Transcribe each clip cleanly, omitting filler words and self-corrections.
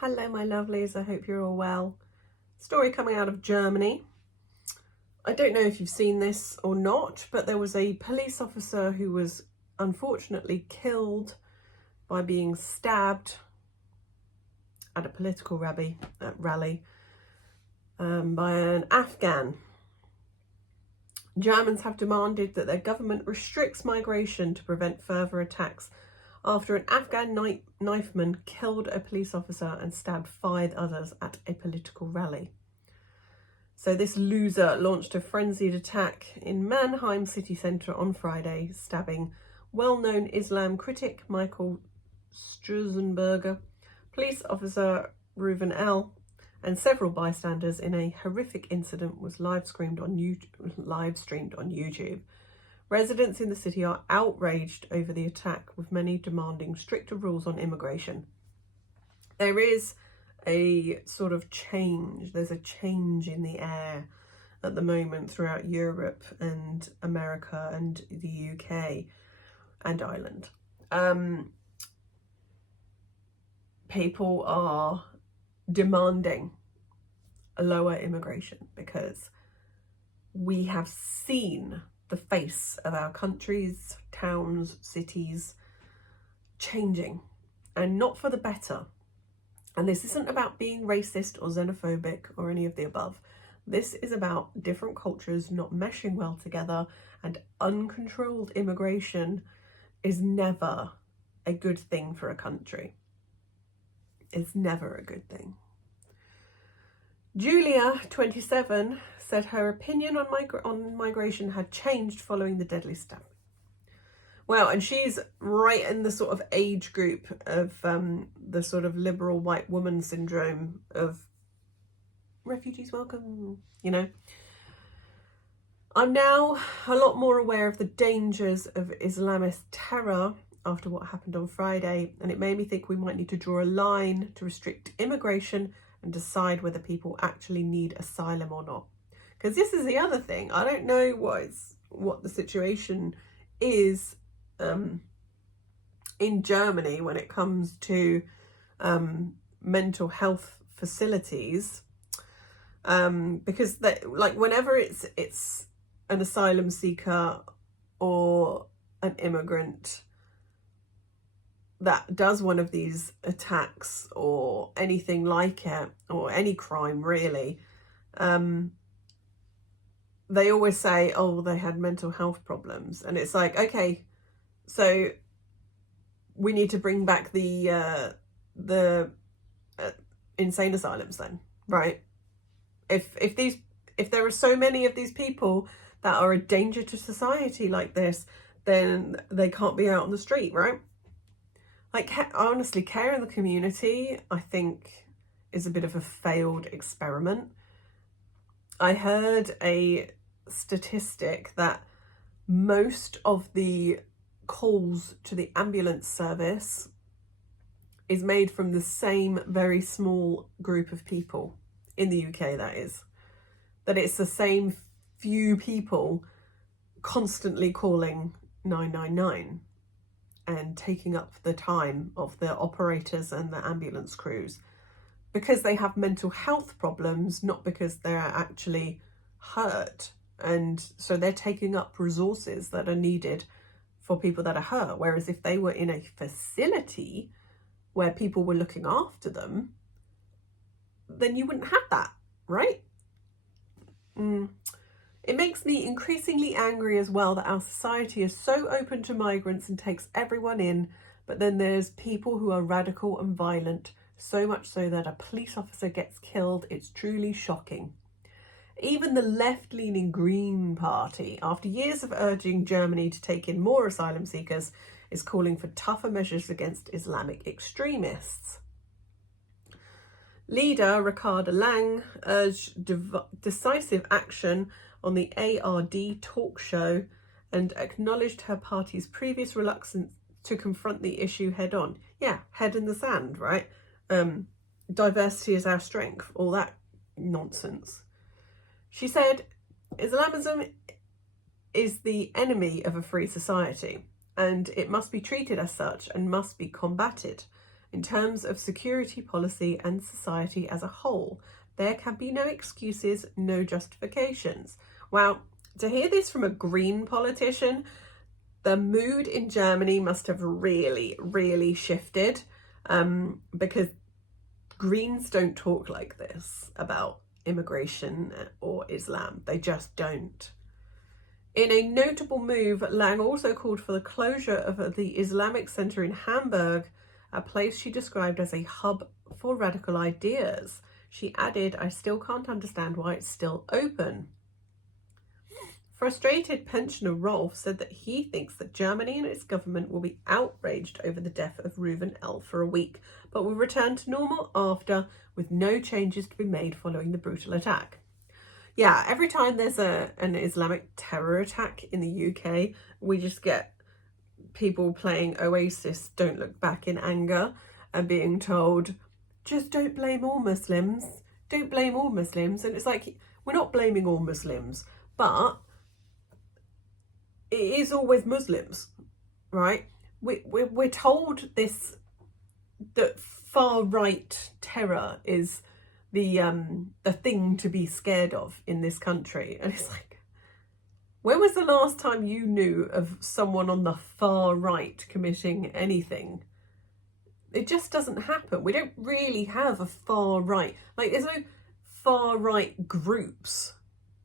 Hello, my lovelies. I hope you're all well. Story coming out of Germany. I don't know if you've seen this or not, but there was a police officer who was unfortunately killed by being stabbed at a political rally by an Afghan. Germans have demanded that their government restricts migration to prevent further attacks after an Afghan knifeman killed a police officer and stabbed 5 others at a political rally. So this loser launched a frenzied attack in Mannheim city centre on Friday, stabbing well-known Islam critic Michael Strausenberger, police officer Reuven L., and several bystanders in a horrific incident was live-streamed on YouTube. Residents in the city are outraged over the attack, with many demanding stricter rules on immigration. There is a sort of change. There's a change in the air at the moment throughout Europe and America and the UK and Ireland. People are demanding a lower immigration because we have seen the face of our countries, towns, cities changing, and not for the better. And this isn't about being racist or xenophobic or any of the above. This is about different cultures not meshing well together, and uncontrolled immigration is never a good thing for a country. It's never a good thing. Julia, 27, said her opinion on migration had changed following the deadly stabbing. Well, and she's right in the sort of age group of the sort of liberal white woman syndrome of refugees welcome, you know. I'm now a lot more aware of the dangers of Islamist terror after what happened on Friday, and it made me think we might need to draw a line to restrict immigration and decide whether people actually need asylum or not. Because this is the other thing. I don't know what the situation is in Germany when it comes to mental health facilities, because whenever it's an asylum seeker or an immigrant that does one of these attacks or anything like it, or any crime really, they always say, oh, they had mental health problems. And it's like, okay, so we need to bring back the insane asylums then, right? If there are so many of these people that are a danger to society like this, then they can't be out on the street, right? Like, honestly, care in the community, I think, is a bit of a failed experiment. I heard a statistic that most of the calls to the ambulance service is made from the same very small group of people in the UK, that is. That it's the same few people constantly calling 999 and taking up the time of the operators and the ambulance crews, because they have mental health problems, not because they're actually hurt. And so they're taking up resources that are needed for people that are hurt. Whereas if they were in a facility where people were looking after them, then you wouldn't have that, right? It makes me increasingly angry as well that our society is so open to migrants and takes everyone in, but then there's people who are radical and violent, so much so that a police officer gets killed. It's truly shocking. Even the left-leaning Green Party, after years of urging Germany to take in more asylum seekers, is calling for tougher measures against Islamic extremists. Leader Ricarda Lang urged decisive action on the ARD talk show and acknowledged her party's previous reluctance to confront the issue head on. Yeah, head in the sand, right? Diversity is our strength, all that nonsense. She said, Islamism is the enemy of a free society, and it must be treated as such and must be combated. In terms of security policy and society as a whole, there can be no excuses, no justifications. Well, to hear this from a Green politician, the mood in Germany must have really, really shifted, because Greens don't talk like this about immigration or Islam. They just don't. In a notable move, Lang also called for the closure of the Islamic Center in Hamburg, a place she described as a hub for radical ideas. She added, "I still can't understand why it's still open." Frustrated pensioner Rolf said that he thinks that Germany and its government will be outraged over the death of Reuven L. for a week, but will return to normal after, with no changes to be made following the brutal attack. Yeah, every time there's an Islamic terror attack in the UK, we just get people playing Oasis Don't Look Back in anger and being told, just don't blame all Muslims. Don't blame all Muslims. And it's like, we're not blaming all Muslims, but it is always Muslims, right? We're told this, that far-right terror is the thing to be scared of in this country. And it's like, when was the last time you knew of someone on the far right committing anything? It just doesn't happen. We don't really have a far right. Like, there's no far right groups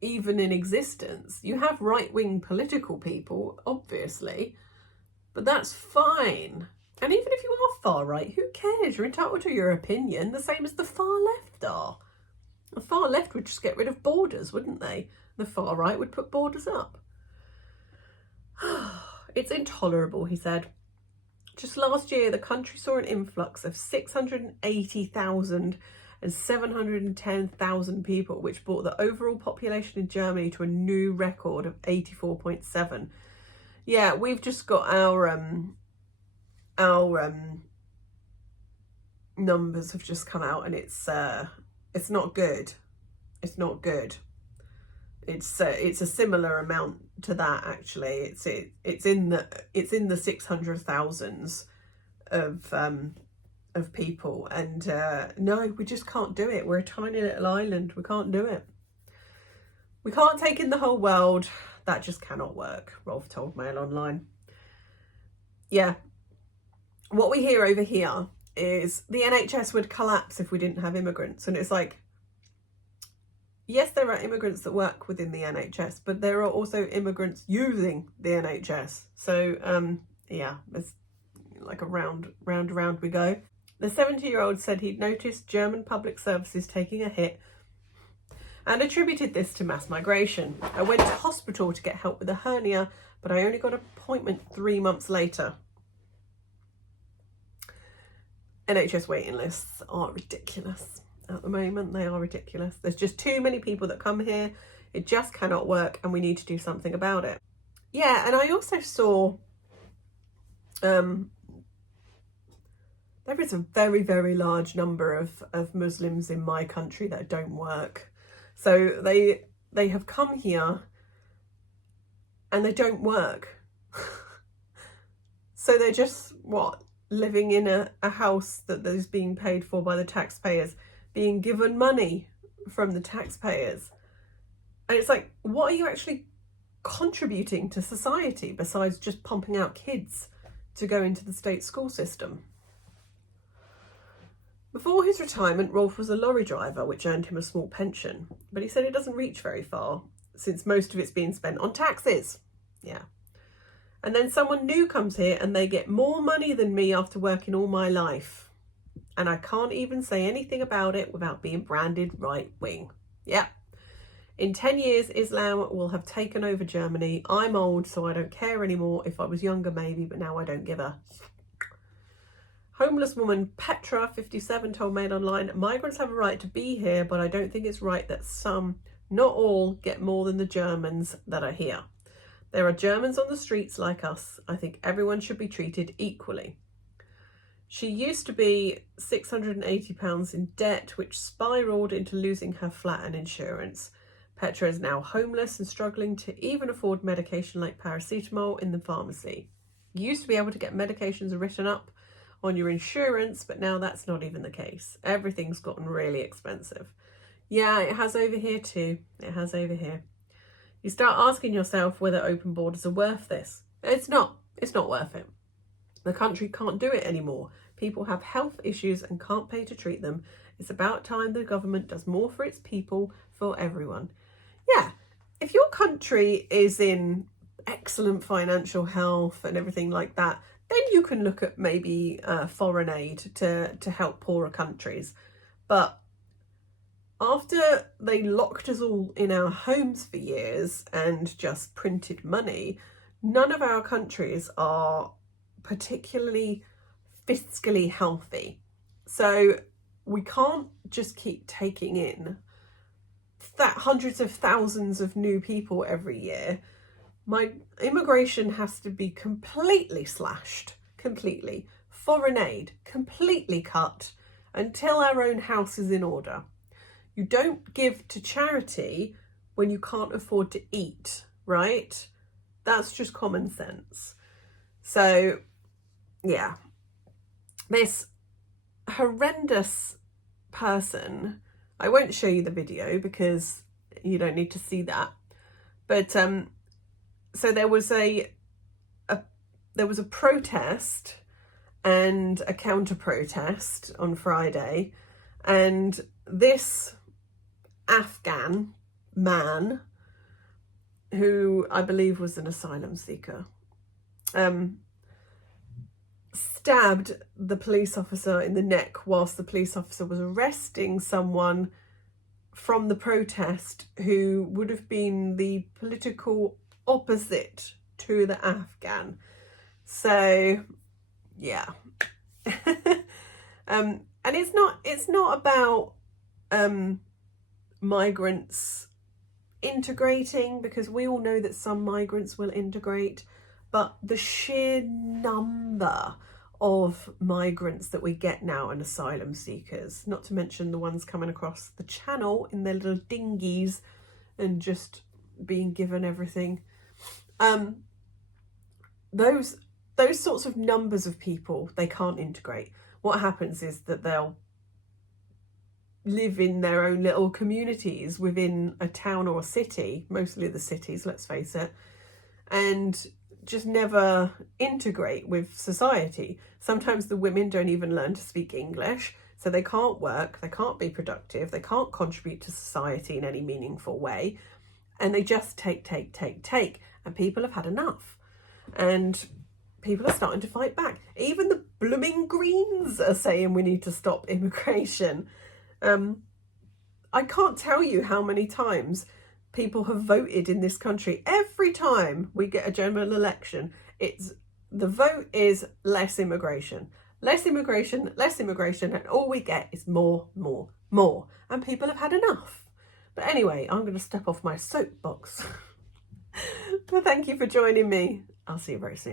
even in existence. You have right-wing political people, obviously, but that's fine. And even if you are far right, who cares? You're entitled to your opinion, the same as the far left are. The far left would just get rid of borders, wouldn't they? The far right would put borders up. It's intolerable, he said. Just last year, the country saw an influx of 680,000 and 710,000 people, which brought the overall population in Germany to a new record of 84.7. Yeah, we've just got our numbers have just come out, and it's not good. It's not good. It's a similar amount to that, actually. It's in the 600,000s of people, and no, we just can't do it. We're a tiny little island. We can't do it. We can't take in the whole world. That just cannot work, Rolf told Mail Online. Yeah. What we hear over here is the NHS would collapse if we didn't have immigrants. And it's like, yes, there are immigrants that work within the NHS, but there are also immigrants using the NHS. So, yeah, it's like a round we go. The 70-year-old said he'd noticed German public services taking a hit and attributed this to mass migration. "I went to hospital to get help with a hernia, but I only got an appointment 3 months later." NHS waiting lists are ridiculous at the moment. They are ridiculous. There's just too many people that come here. It just cannot work, and we need to do something about it. Yeah, and I also saw there is a very, very large number of Muslims in my country that don't work. So they have come here and they don't work. So they're just, living in a house that is being paid for by the taxpayers, being given money from the taxpayers. And it's like, what are you actually contributing to society besides just pumping out kids to go into the state school system? Before his retirement, Rolf was a lorry driver, which earned him a small pension, but he said it doesn't reach very far, since most of it's being spent on taxes. Yeah. And then someone new comes here and they get more money than me after working all my life. And I can't even say anything about it without being branded right-wing. Yeah. In 10 years, Islam will have taken over Germany. I'm old, so I don't care anymore. If I was younger, maybe, but now I don't give a. Homeless woman Petra, 57, told Mail Online, "Migrants have a right to be here, but I don't think it's right that some, not all, get more than the Germans that are here. There are Germans on the streets like us. I think everyone should be treated equally." She used to be £680 in debt, which spiralled into losing her flat and insurance. Petra is now homeless and struggling to even afford medication like paracetamol in the pharmacy. You used to be able to get medications written up on your insurance, but now that's not even the case. Everything's gotten really expensive. Yeah, it has over here too. It has over here. You start asking yourself whether open borders are worth this. It's not. It's not worth it. The country can't do it anymore. People have health issues and can't pay to treat them. It's about time the government does more for its people, for everyone. Yeah, if your country is in excellent financial health and everything like that, then you can look at maybe foreign aid to help poorer countries. But after they locked us all in our homes for years and just printed money, none of our countries are particularly fiscally healthy. So we can't just keep taking in hundreds of thousands of new people every year. My immigration has to be completely slashed, completely. Foreign aid, completely cut until our own house is in order. You don't give to charity when you can't afford to eat, right? That's just common sense. So, yeah. This horrendous person, I won't show you the video because you don't need to see that. But so there was a protest and a counter protest on Friday, and this Afghan man, who I believe was an asylum seeker, stabbed the police officer in the neck whilst the police officer was arresting someone from the protest who would have been the political opposite to the Afghan. So, yeah. And it's not about migrants integrating, because we all know that some migrants will integrate, but the sheer number of migrants that we get now and asylum seekers, not to mention the ones coming across the channel in their little dinghies and just being given everything. Those sorts of numbers of people, they can't integrate. What happens is that they'll live in their own little communities within a town or a city, mostly the cities, let's face it, and just never integrate with society. Sometimes the women don't even learn to speak English, so they can't work, they can't be productive, they can't contribute to society in any meaningful way, and they just take, and people have had enough. And people are starting to fight back. Even the blooming Greens are saying we need to stop immigration. I can't tell you how many times people have voted in this country. Every time we get a general election, the vote is less immigration, and all we get is more. And people have had enough. But anyway, I'm going to step off my soapbox. But thank you for joining me. I'll see you very soon.